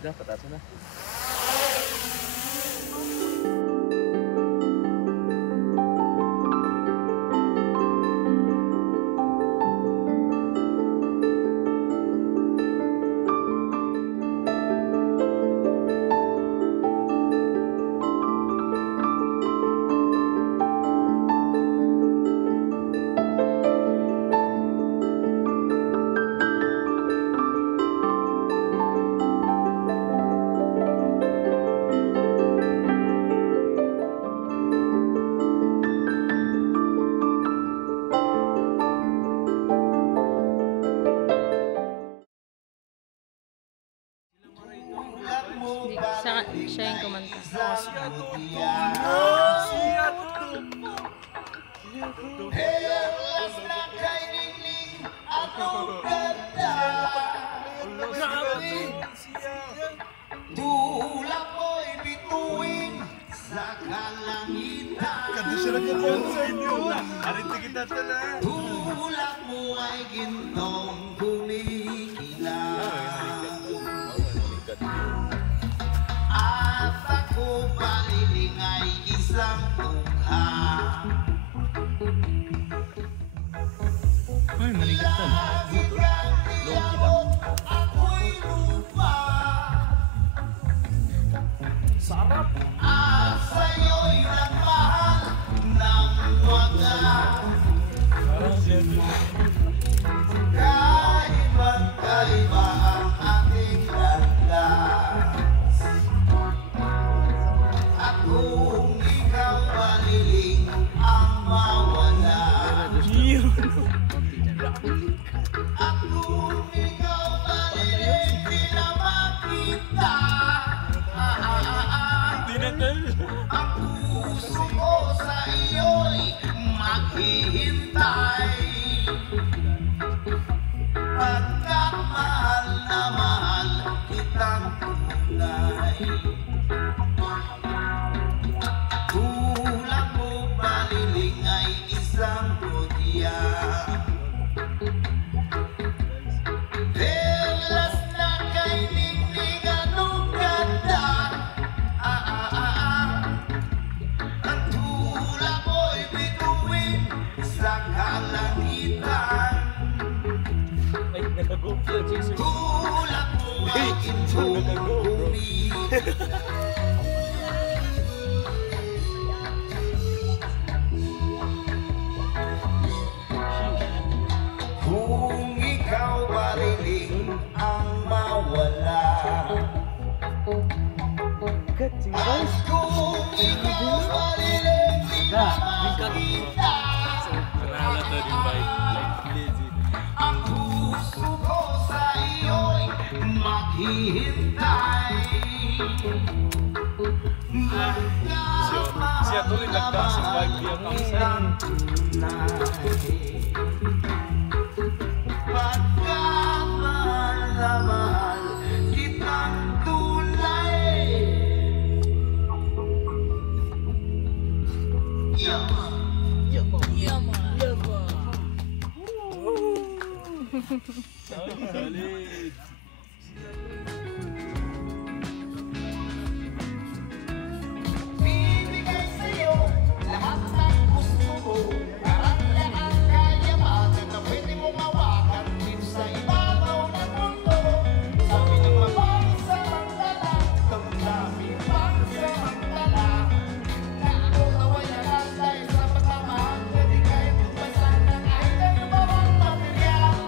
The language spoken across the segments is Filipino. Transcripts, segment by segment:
Udah, pataas na. Siya yung kumanta. Tulak mo'y bituin sa kalangitan. Tulak mo ay gintong kumikilang. At ako palilingay isang tungha. Ay, maligatan. Langit kang nilabot, ako'y lupa. Sarap! At sa'yo'y nagmahal ng wagas. Kahit kaiba ang ating landas. At kung ikaw maliling ang mawala. At kung ikaw maliling di na makita. Ang puso ko sa iyo'y maghihintay. Pagkat mahal na mahal kitang tunay. Tulak mo paliling ay isang butya. Perlas na kay ningning anong ganda. Ang tulak mo'y bituin sa kalangitan. Tulak mo ay gintong kumikilang. Kung ikaw mariling ang mawala. At kung ikaw mariling di na makita. Ang puso ko sa iyo'y maghihintay. Siya tuloy nagtasang vibe niya pang Pagkat mahal na mahal kitang tunay. Yaman. Solid! Bibigay sa'yo lahat ng gusto mo. Lahat kayamanan na pwede mong mawakan din sa ibabaw ng mundo. Sabi ng mapagsamantala, damdamin pagsamantala, na ako naway nalantay sa pagmamahal na di kahit tumasan ng kahit ano bawang material.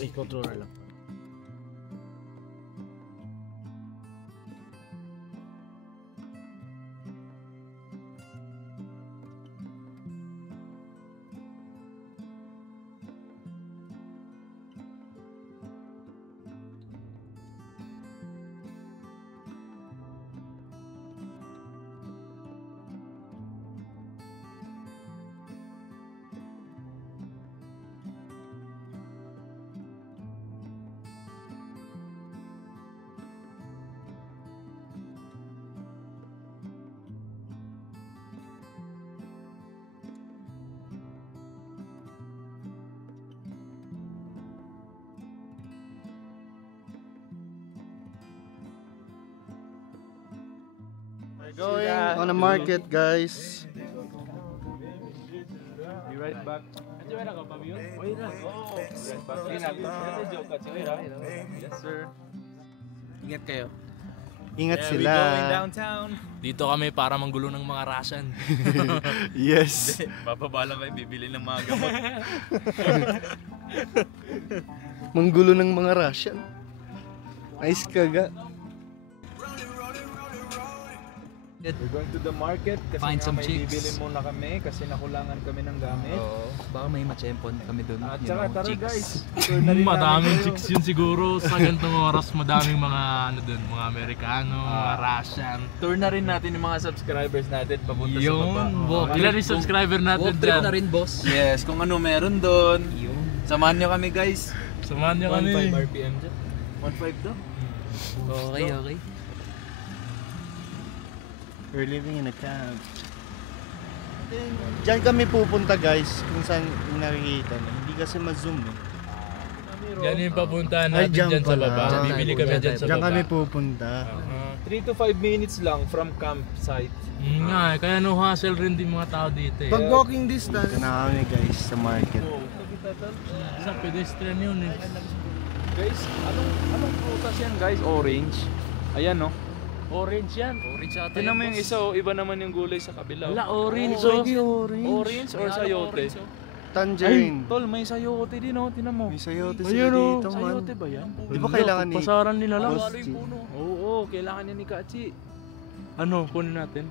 I-controller lang. Going on a market, guys. Be right back. Andiyan na ka pa yun? Oy na. Oh, right back. Joke ka, yes sir. Ingat kayo. Ingat Yeah, sila. we going downtown. Dito kami para manggulo ng mga Russian. Yes. Bababa lang kayo, bibili ng mga gamot. Manggulo ng mga Russian. Nice kaga. We're going to the market kasi Find nga some may chicks. bibili muna kami kasi nakulangan kami ng gamit. Oo. Baka may machempon kami doon. At you saka know, tara chicks. guys, tour na rin Madaming namin kayo. chicks yun siguro sa ganitong oras. Madaming mga ano doon, mga Amerikano, mga Russian. Tour na rin natin yung mga subscribers natin papunta sa baba. Yun, ilan yung subscriber natin dyan? na rin, boss. Yes, kung ano meron doon. Samahan nyo kami guys. Samahan niyo kami. 1.5 RPM dyan. 1.5 daw? Okay, okay. We're living in a camp. Diyan kami pupunta, guys, kung saan nakikita na. Hindi kasi ma-zoom eh. Yan yung papuntahan Ay, natin dyan dyan sa pala. baba. Dyan Bibili tayo, kami dyan dyan sa Diyan baba. kami pupunta. 3 to 5 minutes lang from campsite. Nga eh, kaya no hassle rin din mga tao dito eh. Pag walking distance. Dito na kami, guys, sa market. Sa pedestrian yun eh. Guys, anong prutas yan guys? Orange. Ayan no. Orange yan. Orange ata Tingnan mo yung isa, oh, iba naman yung gulay sa kabila. Wala, orange Oh, oh. hindi orange. Orange or sayote? Tangerine. Tol, may sayote din oh, tingnan mo. May sayote Ayun, sila oh. dito, man. Sayote ba yan? Di ba kailangan ni... Pasaran nila lang. Boss G? Oo, kailangan yan ni Kachi. Ano, kunin natin?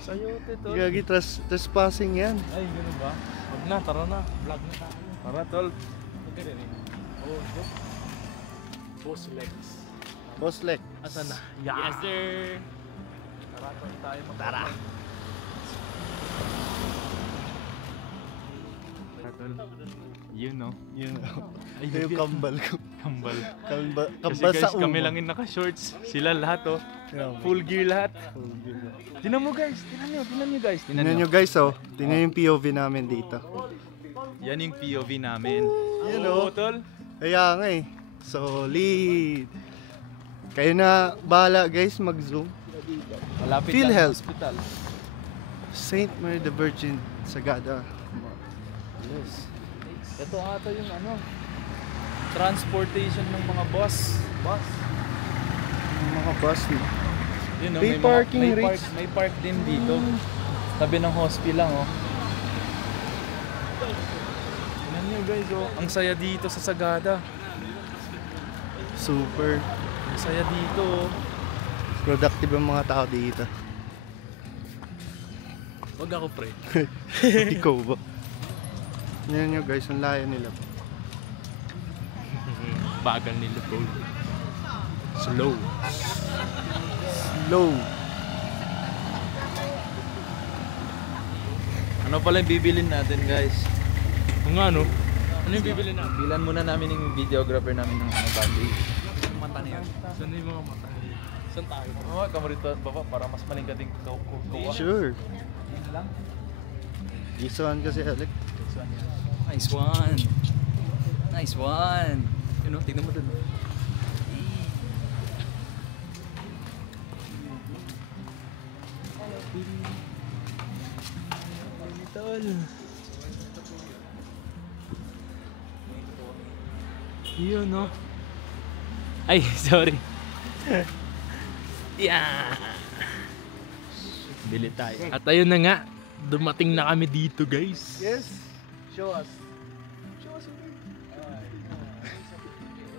Sayote tol. Gagi, trespassing yan. Ay, ganun ba? Wag na, tara na. Vlog na tayo. Tara tol. Boss Lex. Boss Lek. Asan na? Yes sir. Tara tol tayo mag- Tara. Yun no. Yun. Ito yung kambal ko. Kambal. Kambal Kasi sa guys, ulo. kami lang yung naka-shorts. Sila lahat oh. Yeah. Full gear lahat. Tingnan mo guys, tingnan nyo guys. Tingnan nyo, guys, oh. Tingnan yung POV namin dito. Yan yung POV namin. Yan, Oo, oh. tol. Kaya nga eh. Solid. Kayo na bahala, guys, mag-zoom. Malapit PhilHealth. hospital. Saint Mary the Virgin Sagada. Yes. Ito ata yung ano, transportation ng mga bus. Yung mga bus, no? Yun, May parking may rates. may park din dito. Tabi ng hospital lang, oh. Tingnan nyo guys, oh. Ang saya dito sa Sagada. Super Ang saya dito, oh. productive ang mga tao dito. Wag ako pre. Ikaw ba? Yan nyo, guys, ang layo nila. Bagal nila bro. Slow. Low. Ano pala yung bibilin natin guys? Kung ano? Ano yung bibili natin? Bilan muna namin yung videographer namin ng mga bagay. Mata na yun. Saan na yung mga mata? Saan tayo? Oo, kamo rito baba para mas maling ka din kuha. Sure. Yun lang. Isuhan kasi, Alec. Nice one. Nice one. Yun o, tignan mo dun. Tol. Yun no? Ay, sorry. Yeah. Bili tayo. At ayun na nga, dumating na kami dito guys. Yes. Show us.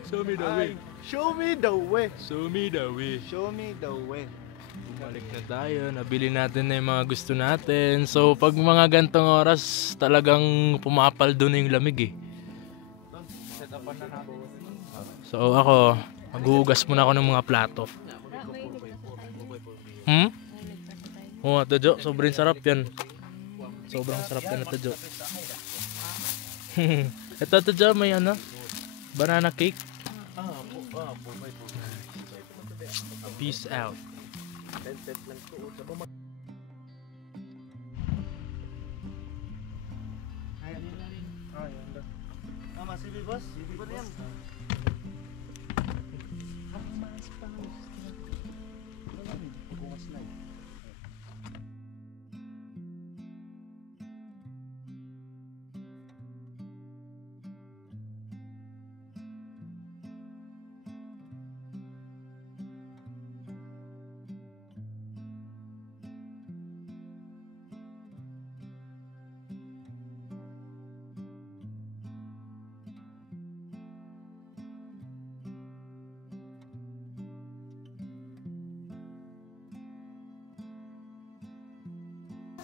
Show me the way. Show me the way. Show me the way. Show me the way. Bumalik na tayo, nabili natin na yung mga gusto natin. So pag mga gantong oras, talagang pumapaldo na yung lamig eh. So ako, maghuhugas muna ako ng mga plato. Oo, Tadjo, sobrang sarap yan. Sobrang sarap yan na Tadjo. Ito Tadjo, may ano? Banana cake. Peace out. Mama, sige boss. Sige ba yan?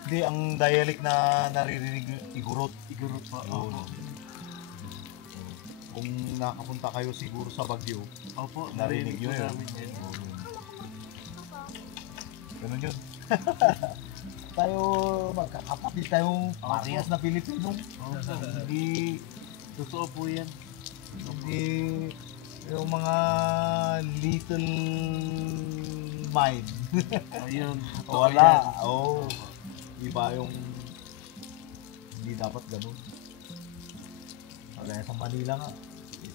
Hindi, ang dialect na naririnig, igurot. Igurot pa. Oo. Kung nakapunta kayo siguro sa Baguio, Opo, narinig nyo yun. Ganun yun. Tayo, magkakapatid tayong parehas na Pilipino. Hindi, Totoo po yan. hindi, yung mga little mind. Ayun. Wala. Oo. Iba yung hindi dapat ganun. Kaya sa Manila nga,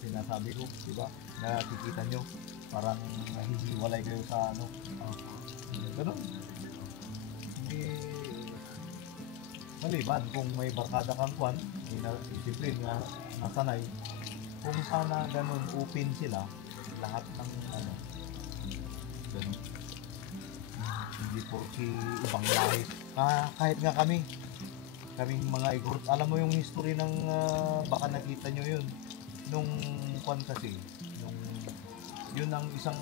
sinasabi ko, di ba? Nakikita nyo, parang nahihiwalay kayo sa ano. Ganun. Hindi, maliban kung may barkada kang kwan, siyempre nga nasanay, kung sana ganun open sila, lahat ng ano, ganun. Hindi po si ibang lahi. Kahit nga kaming mga igurot, alam mo yung history ng, baka nakita nyo yun, nung kwan kasi, yun ang isang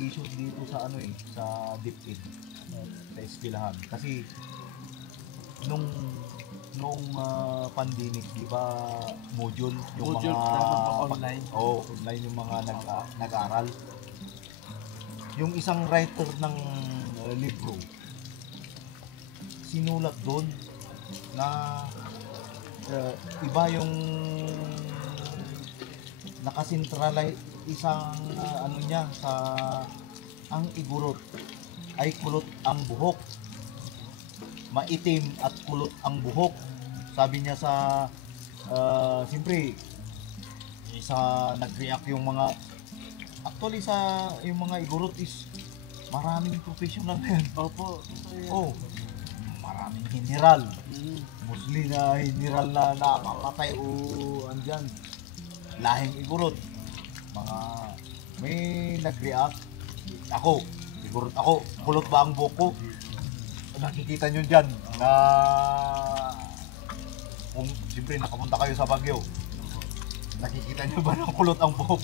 issue dito sa ano sa DepEd, sa eskwelahan. Kasi, nung pandemic, di ba, module, yung Module, mga, online. online yung mga nag-aaral. Yung isang writer ng libro, sinulat doon na iba yung nakasentralize isang ano niya sa ang igurot ay kulot ang buhok, maitim at kulot ang buhok, sabi niya sa siyempre sa nag-react yung mga actually sa yung mga igurot is maraming professional na yan. Opo. Oh, maraming general. Muslim na general na nakakatay o andyan. Lahing igurot. Mga may nag-react. Ako, igurot ako. Kulot ba ang buhok ko? Nakikita nyo dyan na kung siyempre nakapunta kayo sa Baguio. Nakikita nyo ba ng kulot ang buhok?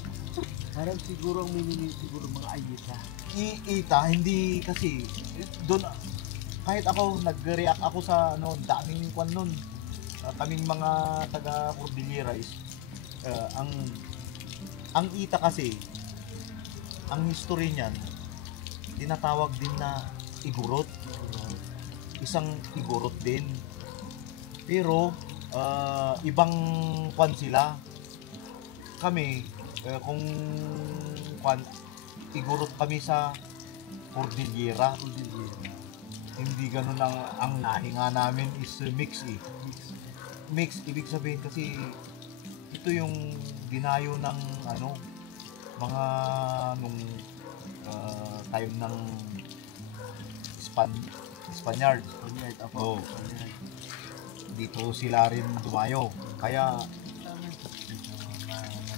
Parang siguro ang minimum siguro mga ayita. Iita, hindi kasi doon kahit ako nag-react ako sa ano, daming kwan nun. Kaming mga taga Cordillera is ang ita kasi ang history niyan tinatawag din na igurot. Isang igurot din. Pero ibang kwan sila. Kami kung kwan igurot kami sa Cordillera. Hindi ganun ang nahinga namin is mix Mix, ibig sabihin kasi ito yung dinayo ng ano, mga nung time ng Spaniard. Oh. Dito sila rin dumayo. Kaya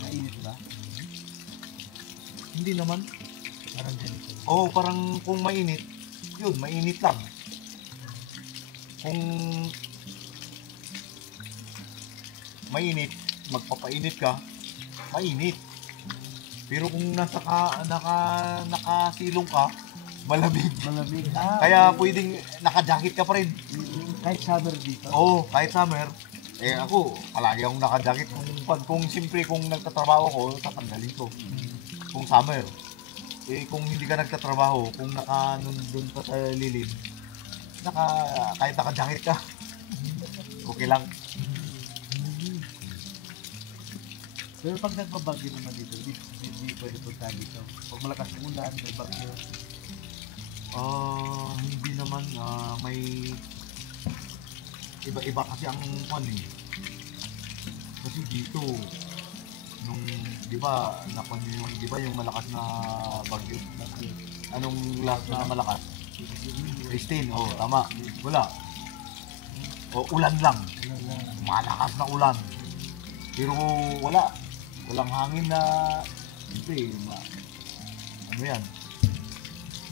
mainit ba? Hindi naman. Parang ganito. Oh, parang kung mainit, yun, mainit lang. mainit, magpapainit ka, mainit. Pero kung nakasilong ka, malamig. Malamig. Kaya pwedeng naka-jacket ka pa rin. Kahit summer dito. Oo, kahit summer. Eh ako, palagi akong naka-jacket. Kung siyempre kung nagtatrabaho ko, tatanggalin ko. Kung summer. Eh kung hindi ka nagtatrabaho, kung nandun ka sa lilim, kahit naka-jacket ka, okay lang. Pero pag nagbabagyo naman dito, hindi pwede punta dito. Pag malakas ang ulan, may bagyo. Hindi naman, may iba-iba kasi ang eh. Kasi dito, nung, di ba, yung malakas na bagyo? Anong last na malakas? Christine, tama. Wala. Ulan lang. Malakas na ulan. Pero walang hangin na, hindi, ano yan?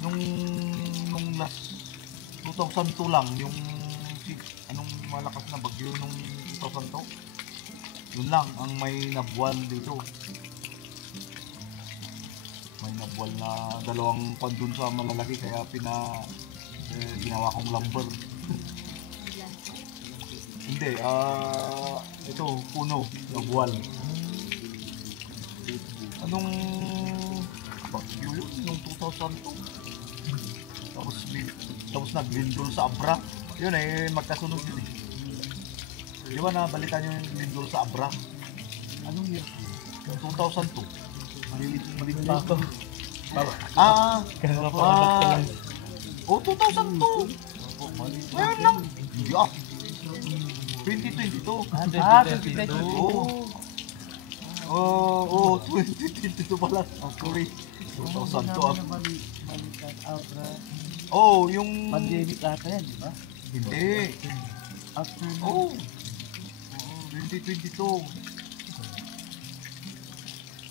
Nung last 2002 lang, yung anong malakas na bagyo nung 2002, yun lang ang may nabuwal dito. May nabuwal na dalawang pan dun sa malalaki, kaya ginawa kong lumber. Hindi, ito, puno, nabuwal. Anong bagyo yun? Nung 2002? Tapos naglindol sa Abra. Yun magkasunod yun eh. Di ba nabalitan yung lindol sa Abra? Anong year? 2002. Maliit pa ako. 2002. Ngayon lang. Hindi 2022. 2022. 2022 pala. Sorry. 2002. Yung... Pandemic ata yan, di ba? Hindi. After 2022.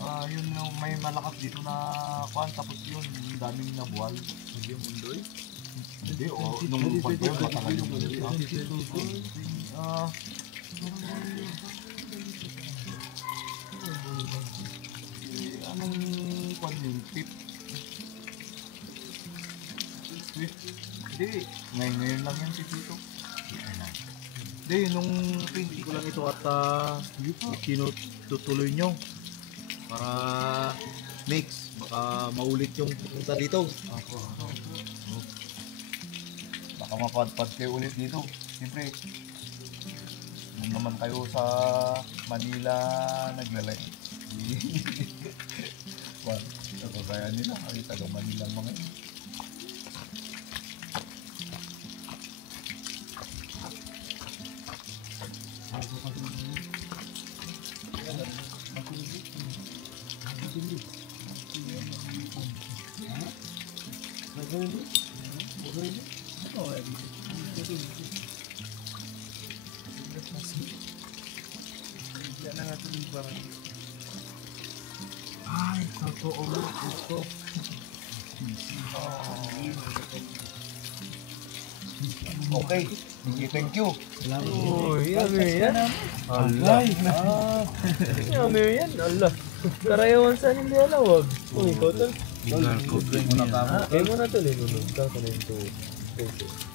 Yun yung may malakas dito na kwan, tapos yun, daming nabuwal. Hindi yung mundoy? Hindi, nung kwan pa yun, matagal yung mundoy. Anong kwan yun? Tip? Hindi, ngayon lang yung tip dito. Hindi, nung pinti ko lang ito at tinutuloy nyo para mix, baka maulit yung pupunta dito. Baka mapadpad kayo ulit dito. Siyempre, nung naman kayo sa Manila naglalay. Kaya nila, ay taga Manila mga yun. Ay, totoo mo ito. Okay, thank you. Yan. Allah. Yan. Allah. Karayawan saan hindi alawag. Ikaw tol. Muna ka mo. Kaya mo na tol. Kakanin to.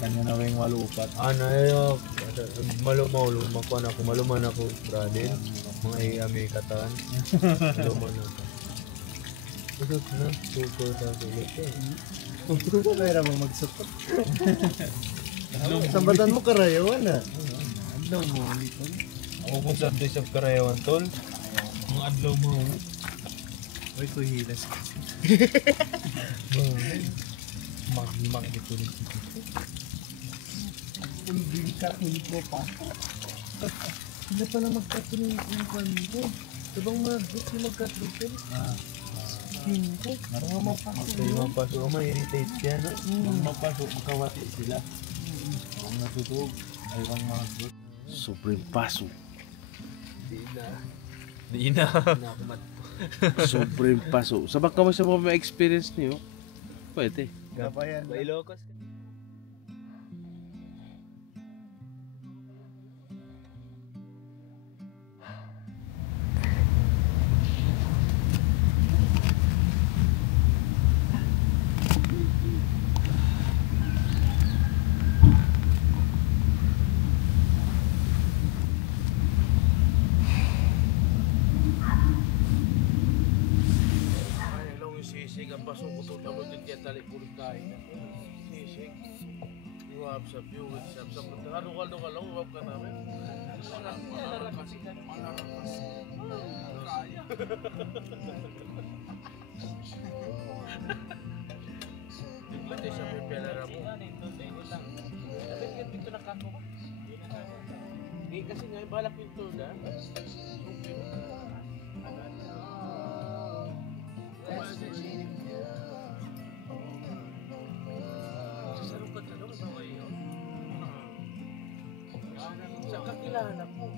Kanya na yung malupat. Anayo. Makuha na ako. Maluman ako. Bradin. Mga iyami kataan. Maluman ako. Usot na. Suko sa sulit. Mayroon mo magsupot. Sambatan mo karayawan na. Adlaw mo. Ako kung saan tayo sa karayawan tol. Mga adlaw mo. Uy, kuhilas ka. Mag dito rin. Hindi ka ko pa. Hindi pala magkatuloy yung kwento. Sabang magkatuloy ko. Hindi. Mga mapasok. Ma-irritate siya, no? Mga mapasok, makawati sila. Kung natutog, ay kang mga Sobrang paso. Di na. Sobrang paso. Sabak ka mo sa mga experience niyo. Pwede. Gabayan. Ilocos. pasok ko to tamo din kaya tali kulit kain. Sisig. Iwap sa view sa halo-halo ka lang iwap ka namin. Malarakas. Pati sa pipilara mo. Dito na kako ba? Kasi nga balak nito na. Sa kakilala mo.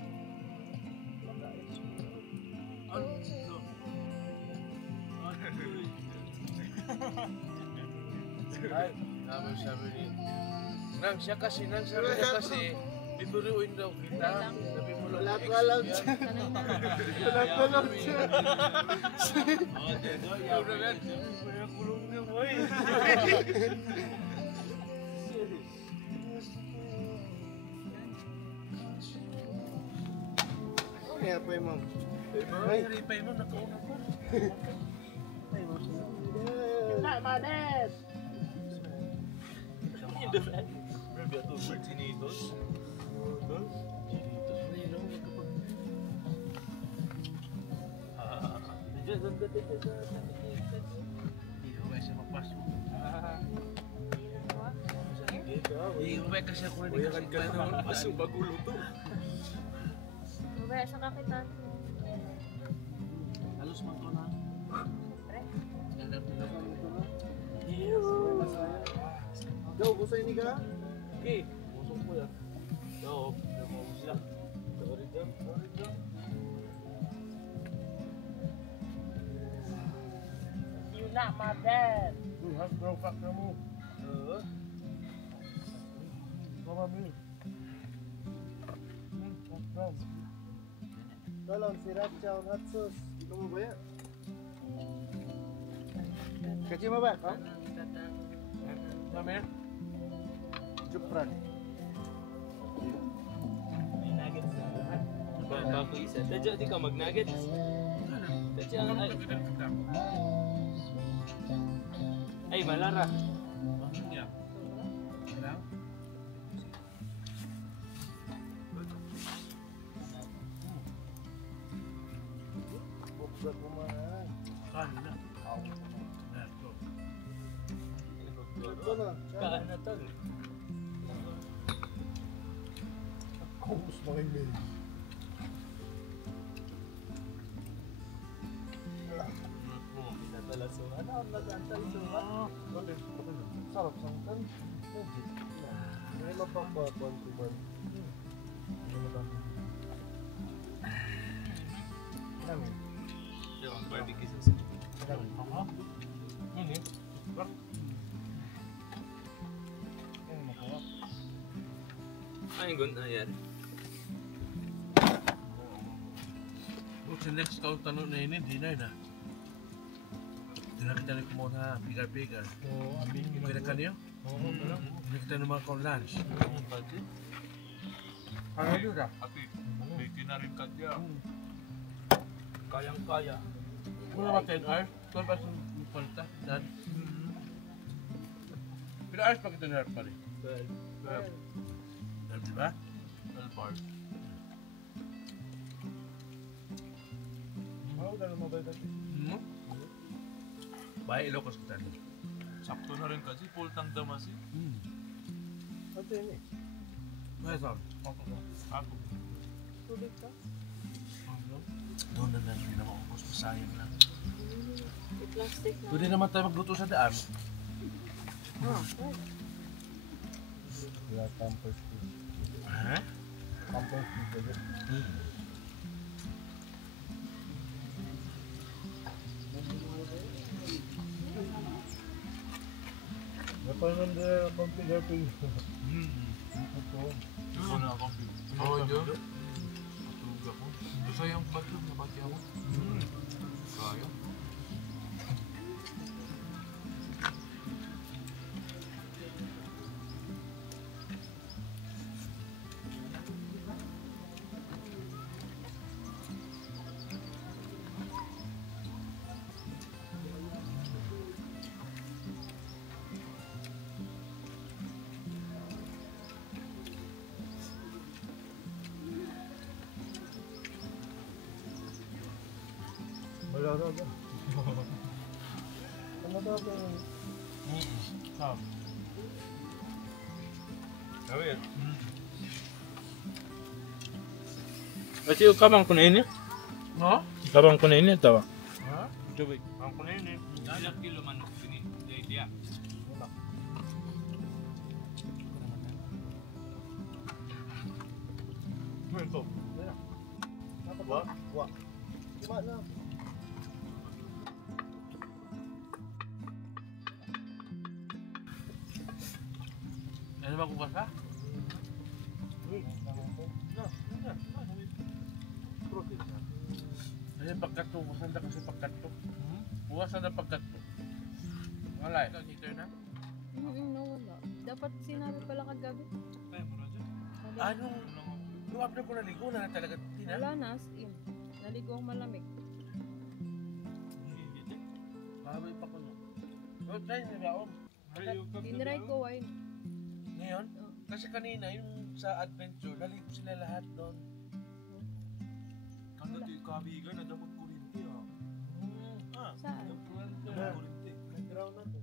Ay, namin sabi ni Nang siya kasi, bibiruin daw kita. Sabi mo lang, walang siya. Walang siya. Kulong niya, boy. Kaya pa yung ma'am. Ay, ripay mo, nakauna ko. Na, manet! Biar tuh Chinitos. Iuwi kasi ako rin kasi plano masuk bago luto. Mabaya sa kapitan. Halos man ko na. Go, gusto ini ka? Okay, busok ko yan. Oo, mau sila. Sorry jam. You not my dad. Has bro pak kamu. Sama mi. Tolong sriracha on hot sauce. Ikaw mo ba yan? Kacil mo ba? Ha? Sama ya? Jupran. Bago isa. Tadya di ka mag-nuggets. Tadya ang ay malara. Buksan mo man. Kanina. Ito na. Kaan na to. Kumpus mo kayo may. Pinatalasungan. Ano ang nag-antalsuhan? Sarap sangkan. Legit. May mapapapon ko man. Namin. Yung barbecue sauce. Namin. Ini. Yan makuha. Ay, ganda yan. Sa next count tanong na ini, dinner na. Dinner kita ni kumuna, bigar-bigar. Oo, abing Kaya ka niyo? Oo, wala. Hindi kita naman kong lunch. Ano yun ah? Bikin na rin kadya. Kayang-kaya. Kung naman 10 hours, 12 hours yung palta. Dan. Pero hours pa kita na pa rin. 12, di ba? 12 bars. Oo, dahil mabay dati. Bahay Ilocos kita niyo. Sakto na rin kasi, full tang damas eh. Ito yun eh. Bahay saan? Ako. Tubig ka? Doon na lang, hindi na maubos. Masayang lang. May plastic na. Pwede naman tayo magluto sa daan. Wala pampers ko. Ha? Pampers ko. Napanan na configure ko yun. Ito. Ito na akong Oo, yun. Matulog ako. Gusto yung batlog na pati ako. Kaya. Wala na ba? Ano ba ba? Awit. Kasi yung kamang ko na ini. No? Kamang ko na ini, tawa. Ha? Tubig. Ang kunin eh. Ilang kilo manok ini? Dia. Ito. Wa. Wa. Wa na. Ano ba kukas ka? Kasi pagkat to, kusan na kasi pagkat to. Buwasan na pagkat to. Wala eh. Heater na? Nawala. Dapat sinabi pala kagabi. Anong, nung after ko naligo na talaga tina? Wala na, as in. Naligo ang malamig. Bahabay pa ko no. No, try nyo ba om? Tinry ko wine. Ngayon? Kasi kanina yung sa adventure, naligo sila lahat doon. Kanda di kabigan na damot kurinti ah. Saan? Kurinti. Nag-ground na to.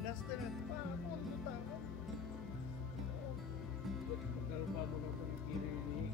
Last time, parang pumunta ako. Pagkalupa mo na kung ikirinig.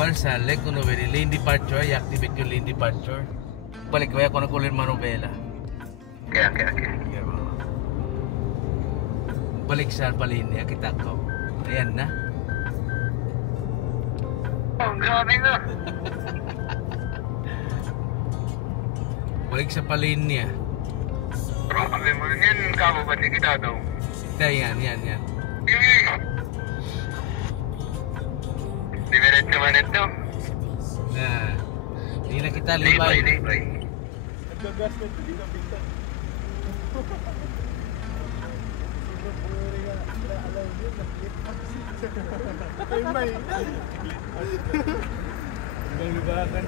Kuan sa lake kuno very lane departure, i-activate yung lane departure. Balik kaya ko na kulit manobela. Yeah, bro. Balik sa Palinya kita ko. Ayan na. Oh, grabe na. Balik sa Palinya. Grabe mo yan. Kamo ba kita daw? Yan. Dimiret naman ito. Na. Hindi na kita libay. Nagkagas na ito dito bintang. Sobrang puri nga. Alam yun, naklit. Ay, may. Ibang libakan.